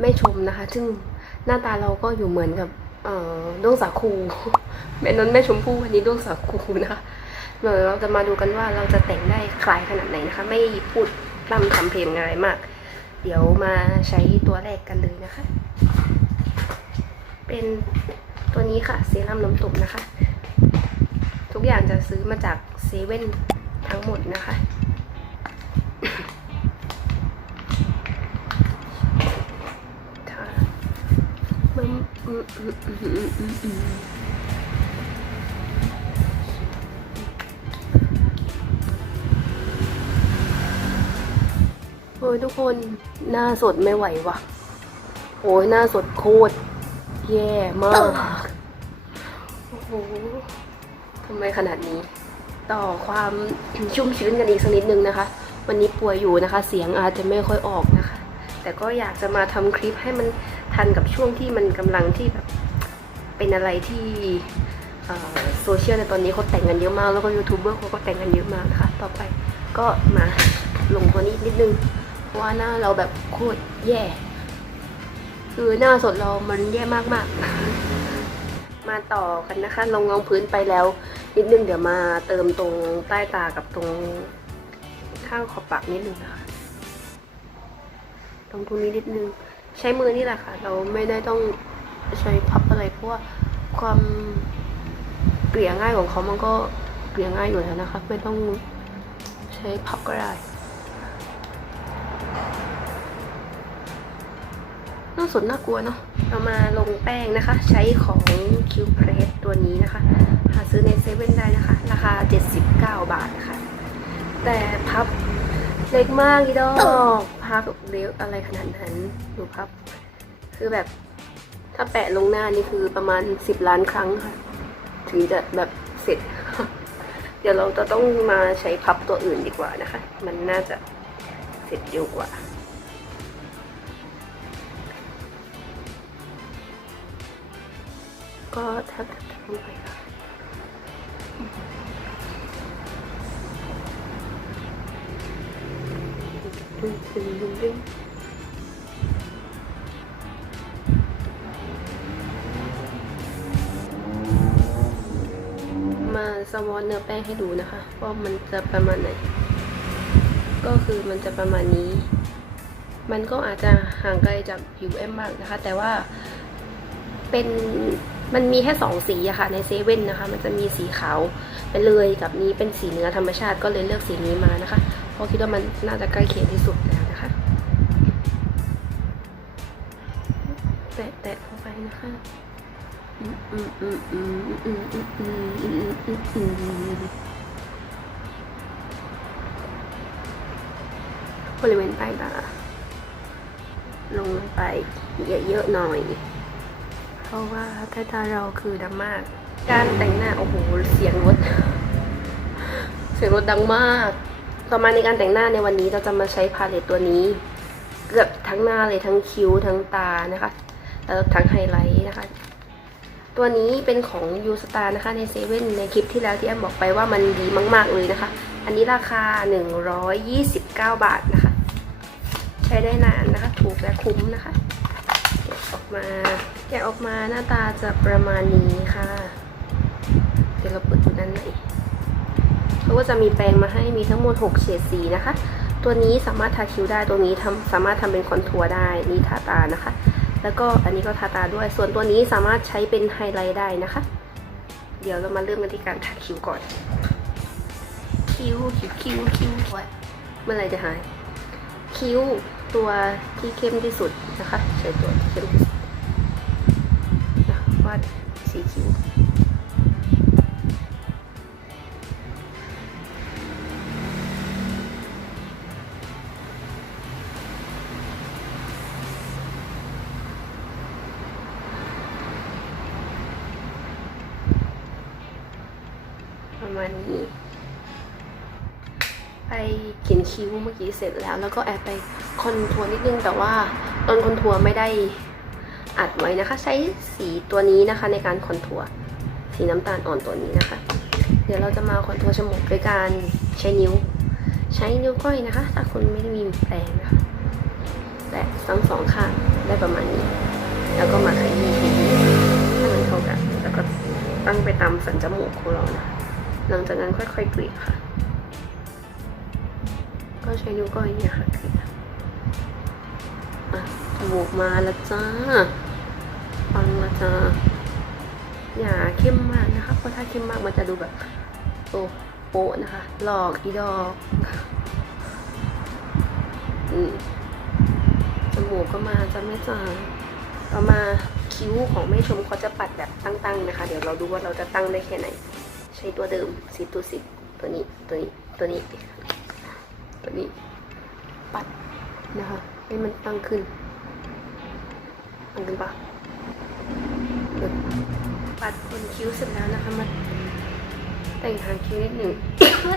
แม่ชมนะคะ ซึ่งหน้าตาเราก็อยู่เหมือนกับเอ่อด้วงสาคูแม่นนท์แม่ชมพู่วันนี้ด้วงสาคูนะคะเดี๋ยวเราจะมาดูกันว่าเราจะแต่งได้คล้ายขนาดไหนนะคะ ไม่พูดพร่ำทำเพลงอะไรมาก เดี๋ยวมาใช้ตัวแรกกันเลยนะคะ เป็นตัวนี้ค่ะเซรั่มน้ำตบนะคะ ทุกอย่างจะซื้อมาจากเซเว่นทั้งหมดนะคะมัน อืมอืมอืมอืมอืมอืมโอ้ยทุกคนหน้าสดไม่ไหวว่ะ โอ้ยหน้าสดโคตร แย่มาก โอ้โหทำไมขนาดนี้ ต่อความชุ่มชื้นกันอีกสักนิดนึงนะคะ วันนี้ป่วยอยู่นะคะ เสียงอาจจะไม่ค่อยออกนะคะ แต่ก็อยากจะมาทำคลิปให้มัน ทันกับช่วงที่มันกำลังที่แบบเป็นอะไรที่โซเชียลในตอนนี้เขาแต่งกันเยอะมาก แล้วก็ยูทูบเบอร์เขาก็แต่งกันเยอะมากนะคะต่อไปก็มาลงตัวนี้นิดนึงเพราะว่าหน้าเราแบบโคตรแย่คือหน้าสดเรามันแย่มากมากๆมาต่อกันนะคะ ลงรองพื้นไปแล้ว นิดนึงเดี๋ยวมาเติมตรงใต้ตากับตรงข้างขอบปากนิดนึงนะคะตรงตรงนี้นิดนึง ใช้มือนี่แหละค่ะ เราไม่ได้ต้องใช้พับอะไรเพราะว่าความเกลี่ยง่ายของเขามันก็เกลี่ยง่ายอยู่แล้วนะคะ ไม่ต้องใช้พับก็ได้น่าสนน่ากลัวเนาะเรามาลงแป้งนะคะ ใช้ของคิวเพรสตัวนี้นะคะ หาซื้อในเซเว่นได้นะคะ ราคา 79 บาทค่ะแต่พับเล็กมากอีดอก พับเล็กอะไรขนาดนั้นดูพับ คือแบบถ้าแปะลงหน้านี่คือประมาณ10ล้านครั้งค่ะ ถึงจะแบบเสร็จ เดี๋ยวเราจะต้องมาใช้พับตัวอื่นดีกว่านะคะ มันน่าจะเสร็จเร็วกว่าก็ทับทับทับลงไปค่ะ ดึงดึงดึงดึงมาสวอนเนื้อแป้งให้ดูนะคะ ว่ามันจะประมาณไหน ก็คือมันจะประมาณนี้ มันก็อาจจะห่างไกลจากผิวแอมมากนะคะ แต่ว่าเป็นมันมีแค่สองสีอะค่ะในเซเว่นนะคะ มันจะมีสีขาวไปเลยกับนี้เป็นสีเนื้อธรรมชาติก็เลยเลือกสีนี้มานะคะ เพราะคิดว่ามันน่าจะใกล้เคียงที่สุดแล้วนะคะ แตะแตะเข้าไปนะคะบริเวณใต้ตาลงไปเยอะๆหน่อย เพราะว่าใต้ตาเราคือดำมาก การแต่งหน้า โอ้โห เสียงรถ เสียงรถดังมาก ต่อมาในการแต่งหน้าในวันนี้เราจะมาใช้พาเลตตัวนี้ เกือบทั้งหน้าเลยทั้งคิ้วทั้งตานะคะแล้วทั้งไฮไลท์นะคะ ตัวนี้เป็นของยูสตานะคะในเซเว่นในคลิปที่แล้วที่แอมบอกไปว่ามันดีมากๆเลยนะคะ อันนี้ราคา 129 บาทนะคะ ใช้ได้นานนะคะ ถูกและคุ้มนะคะแกะออกมาแกะออกมาหน้าตาจะประมาณนี้ค่ะ เดี๋ยวเราเปิดดูด้านใน เขาก็จะมีแปรงมาให้มีทั้งหมด 6 เฉดสีนะคะ ตัวนี้สามารถทาคิ้วได้ตัวนี้ทำสามารถทำเป็นคอนทัวร์ได้นี่ทาตานะคะ แล้วก็อันนี้ก็ทาตาด้วย ส่วนตัวนี้สามารถใช้เป็นไฮไลท์ได้นะคะ เดี๋ยวเรามาเริ่มกันที่การทาคิ้วก่อน คิ้วคิ้วคิ้วคิ้วเมื่อไหรจะหาย คิ้วตัวที่เข้มที่สุดนะคะ ใช้ตัวที่เข้มที่สุด ประมาณนี้ ไปเขียนคิ้วเมื่อกี้เสร็จแล้ว แล้วก็แอบไปคอนทัวร์นิดนึงแต่ว่าตอนคอนทัวร์ไม่ได้อัดไว้นะคะ ใช้สีตัวนี้นะคะในการคอนทัวร์สีน้ำตาลอ่อนตัวนี้นะคะ เดี๋ยวเราจะมาคอนทัวร์จมูกด้วยการใช้นิ้ว ใช้นิ้วก้อยนะคะ ถ้าคุณไม่ได้มีแปรงนะคะแต่ทั้งสองข้างได้ประมาณนี้ แล้วก็มาขยี้ขยี้ให้มันเข้ากัน แล้วก็ตั้งไปตามสันจมูกของเรานะ หลังจากนั้นค่อยๆกรีดค่ะ ก็ใช้นิ้วก้อยเนี่ยค่ะกรีดจมูกมาแล้วจ้า ฟังละจ้า อย่าเข้มมากนะคะ เพราะถ้าเข้มมากมันจะดูแบบโอ้โปะนะคะ หลอกอีดอกจมูกก็มาจะไม่จางต่อมาคิ้วของแม่ชมเขาจะปัดแบบตั้งๆนะคะ เดี๋ยวเราดูว่าเราจะตั้งได้แค่ไหน ใช้ตัวเดิมสิตัวสิบตัวนี้ตัวนี้ตัวนี้ตัวนี้ ปัดนะคะให้มันตั้งขึ้นตั้งขึ้นปะปัดขนคิ้วเสร็จแล้วนะคะมาแต่งหางคิ้วนิดหนึ่งเฮ้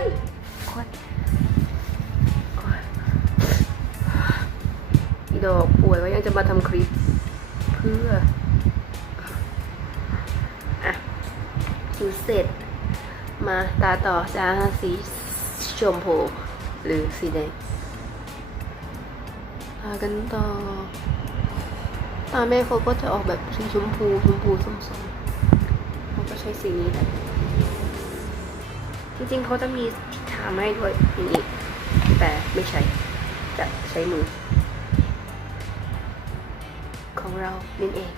ดอกป่วยว่ายังจะมาทำคลิป เพื่อ อะคิ้วเสร็จ มาตาต่อจะสีชมพูหรือสีแดงตากันต่อ ตาแม่เขาก็จะออกแบบสีชมพูชมพูส้มๆเขาก็ใช้สีนี้แหละจริงๆเขาจะมีที่ทามาให้ด้วยอย่างนี้ แต่ไม่ใช้ จะใช้มือของเรานั่นเอง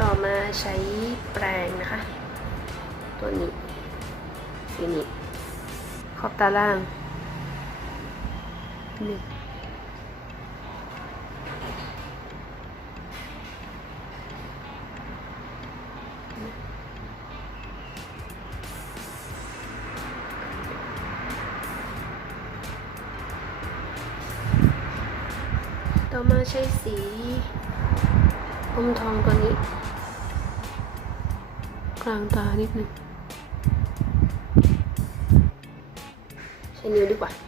ต่อมาใช้แปรงนะคะ ตัวนี้สีนี้ ขอบตาล่างหนึ่งต่อมาใช้สีอมทองตัวนี้ กลางตานิดนึงใช้นิ้วดีกว่า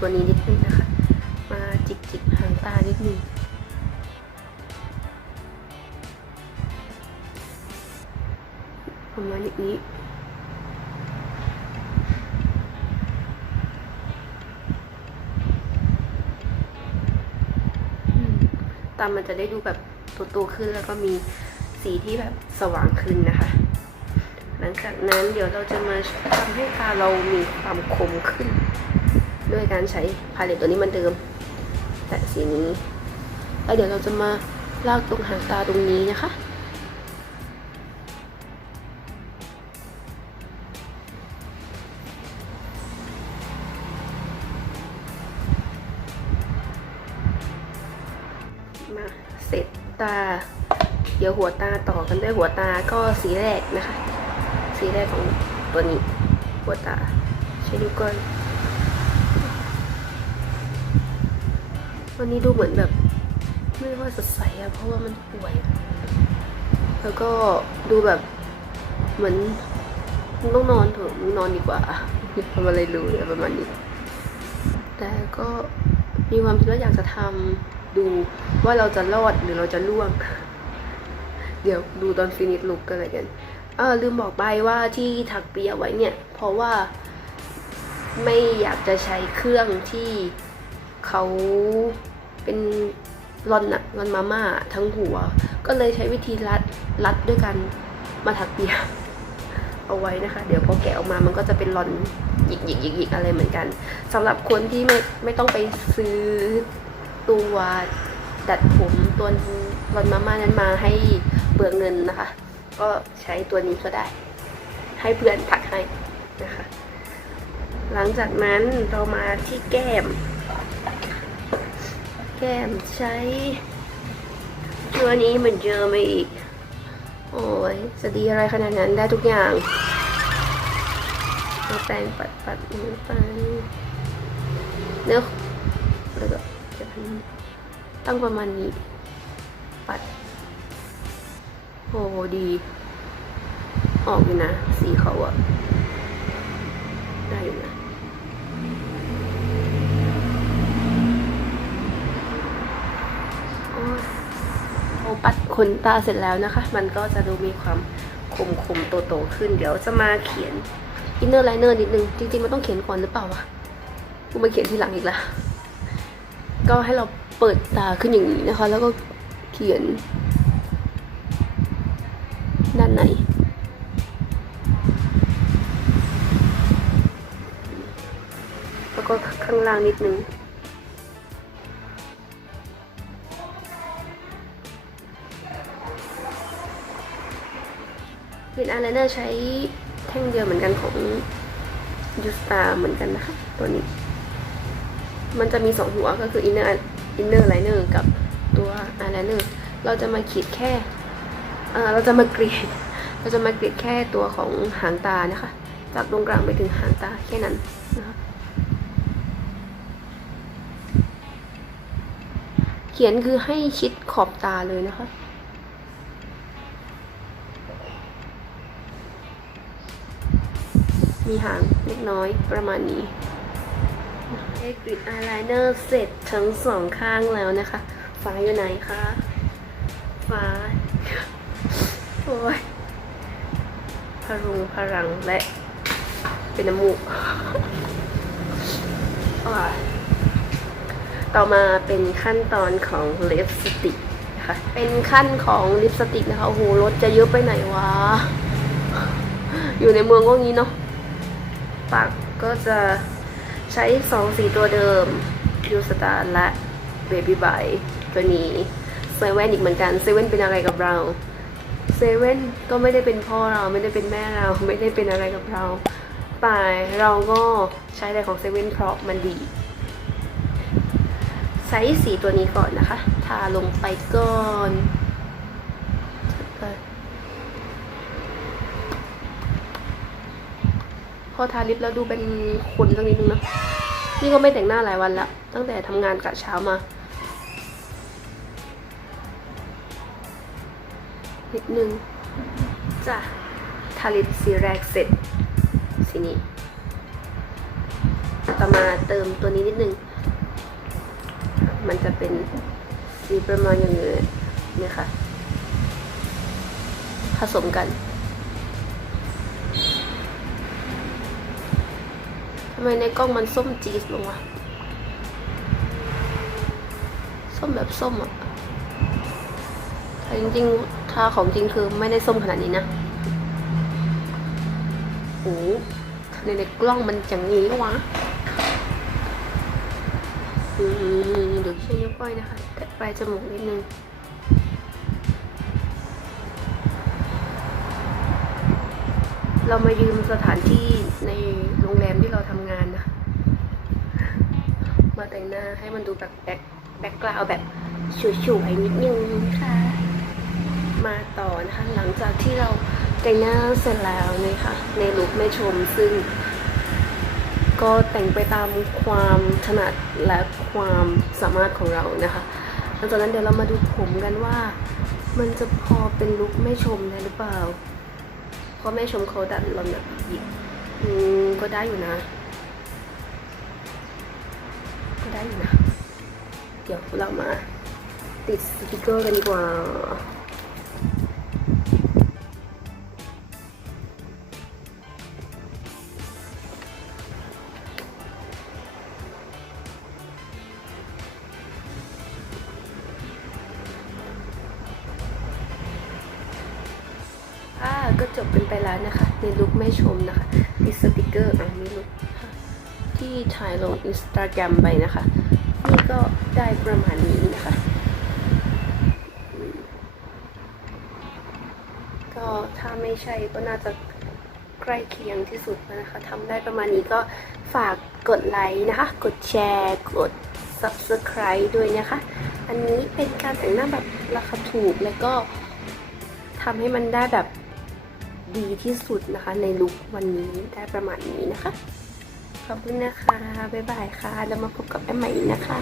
ตัวนี้นิดนึงนะคะ มาจิกจิกหางตานิดนึงประมาณนี้ตามันจะได้ดูแบบโตๆขึ้นแล้วก็มีสีที่แบบสว่างขึ้นนะคะ หลังจากนั้นเดี๋ยวเราจะมาทำให้ตาเรามีความคมขึ้น ด้วยการใช้พาเลตตัวนี้มันเดิม แต่สีนี้ แล้วเดี๋ยวเราจะมาลากตรงหางตาตรงนี้นะคะ มาเสร็จตา เดี๋ยวหัวตาต่อกันด้วยหัวตาก็สีแรกนะคะ สีแรกของตัวนี้ หัวตาใช้ดูก่อน วันนี้ดูเหมือนแบบ ไม่ว่าสดใสอะเพราะว่ามันป่วย แล้วก็ดูแบบเหมือนต้องนอนเถอะมึงนอนดีกว่าอย่าทำอะไรรู้เลยประมาณนี้ แต่ก็มีความคิดว่าอยากจะทำดูว่าเราจะรอดหรือเราจะล่วง เดี๋ยวดูตอนฟินิชลุกกันเลยกันเออลืมบอกไปว่าที่ถักเปียไว้เนี่ย เพราะว่าไม่อยากจะใช้เครื่องที่เขา เป็นรอนอะรอนมาม่าทั้งหัว ก็เลยใช้วิธีรัดรัดด้วยกันมาถักเปียเอาไว้นะคะ เดี๋ยวพอแกะออกมามันก็จะเป็นรอนหยิกหยิกหยิกหยิกอะไรเหมือนกันสำหรับคนที่ไม่ไม่ต้องไปซื้อตัวดัดผมตัวรอนมาม่านั้นมาให้เปลืองเงินนะคะ ก็ใช้ตัวนี้ก็ได้ ให้เพื่อนถักให้นะคะ หลังจากนั้นเรามาที่แก้ม แก้มใช้ตัวนี้เหมือนเจอมาอีก โอ้ยจะดีอะไรขนาดนั้นได้ทุกอย่างเอาแปรงปัดปัดมือไปเนื้อแล้วก็เก็บให้ตั้งประมาณนี้ ปัด โอ้ดี ออกอยู่นะ สีเขาอะได้อยู่นะ โอ้ยพอปัด ขนตาเสร็จแล้วนะคะ มันก็จะดูมีความคมคมๆโตๆขึ้น เดี๋ยวจะมาเขียนอินเนอร์ไลเนอร์นิดนึง จริงๆ มันต้องเขียนก่อนหรือเปล่าวะกูมาเขียนทีหลังอีกละก็ให้เราเปิดตาขึ้นอย่างนี้นะคะ แล้วก็เขียน ด้านในแล้วก็ข้างล่างนิดนึง กรีนอายไลเนอร์ใช้แท่งเดียวเหมือนกันของยูสตาเหมือนกันนะคะ ตัวนี้ มันจะมีสองหัวก็คืออินเนอร์อินเนอร์ไลเนอร์กับตัวอายไลเนอร์เราจะมาขีดแค่เเราจะมากรีดเราจะมากรีดแค่ตัวของหางตานะคะจากตรงกลางไปถึงหางตาแค่นั้นนะคะเขียนคือให้ชิดขอบตาเลยนะคะ มีหางเล็กน้อยประมาณนี้ได้กริดอายไลเนอร์เสร็จทั้งสองข้างแล้วนะคะฟ้าอยู่ไหนคะฟ้าโอ้ยพรุงพรังและเป็นน้ำมูกต่อมาเป็นขั้นตอนของลิปสติกนะคะเป็นขั้นของลิปสติกนะคะโอ้โหรถจะเยอะไปไหนวะ อยู่ในเมืองก็งี้เนาะ ปากก็จะใช้สองสีตัวเดิมยูสตาร์และ Baby b y ตัวนี้เซเว่นอีกเหมือนกันเซเว่นเป็นอะไรกับเราเซเว่นก็ไม่ได้เป็นพ่อเราไม่ได้เป็นแม่เราไม่ได้เป็นอะไรกับเราแต่เราก็ใช้อะไรของเซเว่นเพราะมันดี ใช้สีตัวนี้ก่อนนะคะ ทาลงไปก่อน พอทาลิปแล้วดูเป็นคนสักนิดนึงนะนี่ก็ไม่แต่งหน้าหลายวันละตั้งแต่ทำงานกะเช้ามานิดนึงจ้ะทาลิปสีแรกเสร็จสีนี้ต่อมาเติมตัวนี้นิดนึง มันจะเป็นสีประมาณอย่างนี้เนี่ยค่ะ ผสมกันำไมในกล้องมันส้มจี๊ดลงวะส้มแบบส้มอะแต่จริงๆถ้าของจริงคือไม่ได้ส้มขนาดนี้นะโอ้ในในกล้องมันอย่างนี้วะอืมเดี๋ยวใช้นิ้วก้อยนะคะแตะปลายจมูกนิดนึงเรามายืมสถานที่ใน ทำงานนะ มาแต่งหน้าให้มันดูแบบแบ็คแบ็คกราวแบบสวยๆนิดนึงค่ะมาต่อนะคะหลังจากที่เราแต่งหน้าเสร็จแล้วนะคะในลุคแม่ชมซึ่ง ก็แต่งไปตามความถนัดและความสามารถของเรานะคะหลังจากนั้นเดี๋ยวเรามาดูผมกันว่า มันจะพอเป็นลุคแม่ชมได้หรือเปล่า เพราะแม่ชมเขาดัดลำดับบหยิบก็ได้อยู่นะ ได้อยู่นะ เดี๋ยวเรามาติดสติกเกอร์กันดีกว่าก็จบเป็นไปแล้วนะคะ ในลุคแม่ชมายลงอินสตาแกรมไปนะคะ นี่ก็ได้ประมาณนี้นะคะก็ถ้าไม่ใช่ก็น่าจะใกล้เคียงที่สุดแล้วนะคะทำได้ประมาณนี้ก็ฝากกดไลค์นะคะ กดแชร์ กด subscribe ด้วยนะคะ อันนี้เป็นการแต่งหน้าแบบราคาถูกแล้วก็ทำให้มันได้แบบดีที่สุดนะคะ ในลุควันนี้ได้ประมาณนี้นะคะ ขอบคุณนะคะ บ๊ายบายค่ะ แล้วมาพบกับแอมใหม่อีกนะคะ